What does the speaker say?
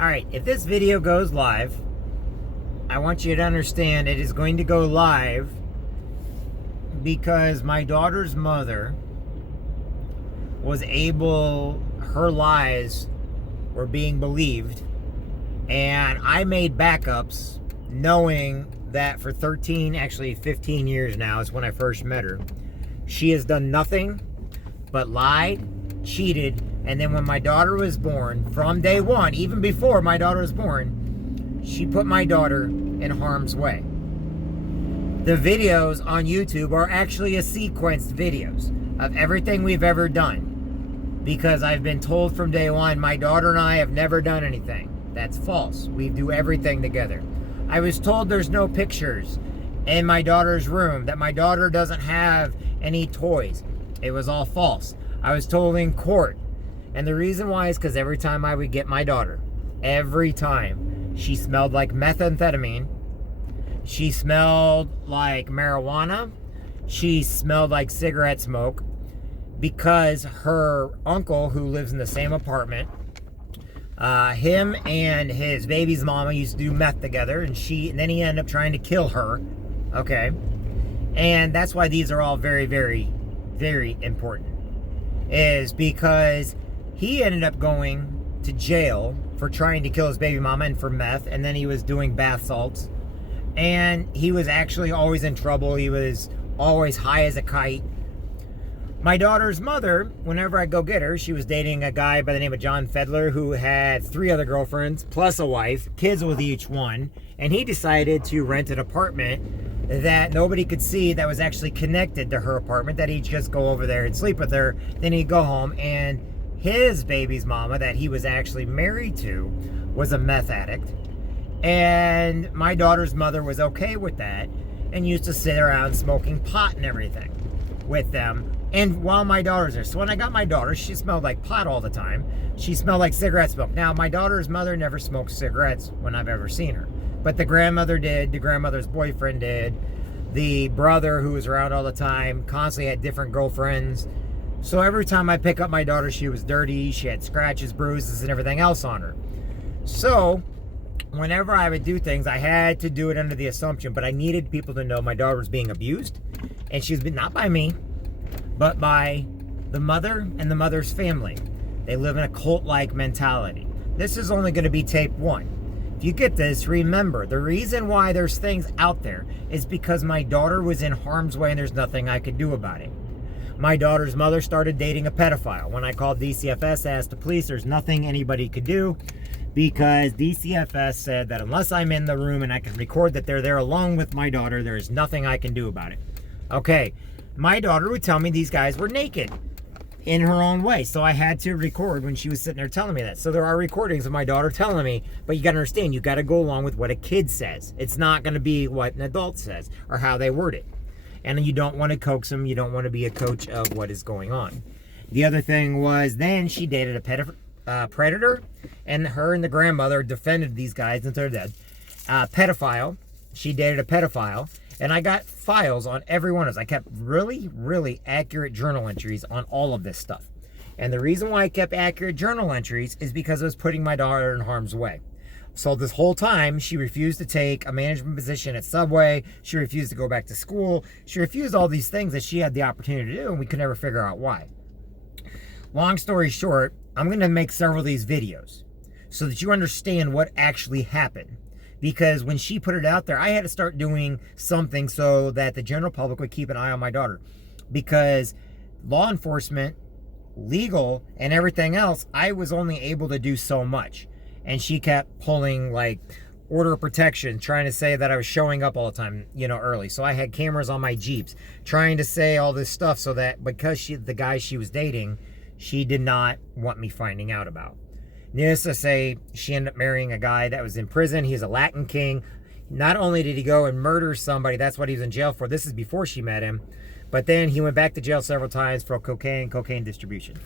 Alright, if this video goes live, I want you to understand it is going to go live because my daughter's mother was able, her lies were being believed, and I made backups knowing that for 13, actually 15 years now is when I first met her. She has done nothing but lied, cheated, and then when my daughter was born, from day one, even before my daughter was born, she put my daughter in harm's way. The videos on YouTube are actually a sequenced videos of everything we've ever done, because I've been told from day one my daughter and I have never done anything. That's false. We do everything together. I was told there's no pictures in my daughter's room, that my daughter doesn't have any toys. It was all false. I was told in court. And the reason why is because every time I would get my daughter, every time, she smelled like methamphetamine. She smelled like marijuana. She smelled like cigarette smoke, because her uncle, who lives in the same apartment, him and his baby's mama used to do meth together, and then he ended up trying to kill her. Okay. And that's why these are all very, very, very important. Is because he ended up going to jail for trying to kill his baby mama and for meth, and then he was doing bath salts. And he was actually always in trouble. He was always high as a kite. My daughter's mother, whenever I go get her, she was dating a guy by the name of John Fedler, who had 3 other girlfriends, plus a wife, kids with each one. And he decided to rent an apartment that nobody could see, that was actually connected to her apartment, that he'd just go over there and sleep with her. Then he'd go home, and his baby's mama, that he was actually married to, was a meth addict. And my daughter's mother was okay with that and used to sit around smoking pot and everything with them. And while my daughter's there. So when I got my daughter, she smelled like pot all the time. She smelled like cigarette smoke. Now, my daughter's mother never smoked cigarettes when I've ever seen her. But the grandmother did. The grandmother's boyfriend did. The brother, who was around all the time, constantly had different girlfriends. So every time I pick up my daughter, she was dirty. She had scratches, bruises, and everything else on her. So whenever I would do things, I had to do it under the assumption, but I needed people to know my daughter was being abused. And she's been, not by me, but by the mother and the mother's family. They live in a cult-like mentality. This is only going to be tape 1. If you get this, remember, the reason why there's things out there is because my daughter was in harm's way and there's nothing I could do about it. My daughter's mother started dating a pedophile. When I called DCFS, asked the police, there's nothing anybody could do, because DCFS said that unless I'm in the room and I can record that they're there along with my daughter, there is nothing I can do about it. Okay, my daughter would tell me these guys were naked in her own way, so I had to record when she was sitting there telling me that. So there are recordings of my daughter telling me, but you got to understand, you got to go along with what a kid says. It's not going to be what an adult says or how they word it. And you don't want to coax them. You don't want to be a coach of what is going on. The other thing was, then she dated a predator, and her and the grandmother defended these guys until they're dead. Pedophile. She dated a pedophile. And I got files on every one of those. I kept really, really accurate journal entries on all of this stuff. And the reason why I kept accurate journal entries is because I was putting my daughter in harm's way. So this whole time, she refused to take a management position at Subway. She refused to go back to school. She refused all these things that she had the opportunity to do, and we could never figure out why. Long story short, I'm going to make several of these videos so that you understand what actually happened. Because when she put it out there, I had to start doing something so that the general public would keep an eye on my daughter. Because law enforcement, legal, and everything else, I was only able to do so much. And she kept pulling, like, order of protection, trying to say that I was showing up all the time, early. So I had cameras on my Jeeps, trying to say all this stuff so that because the guy she was dating, she did not want me finding out about. Needless to say, she ended up marrying a guy that was in prison. He's a Latin king. Not only did he go and murder somebody, that's what he was in jail for. This is before she met him. But then he went back to jail several times for cocaine distribution.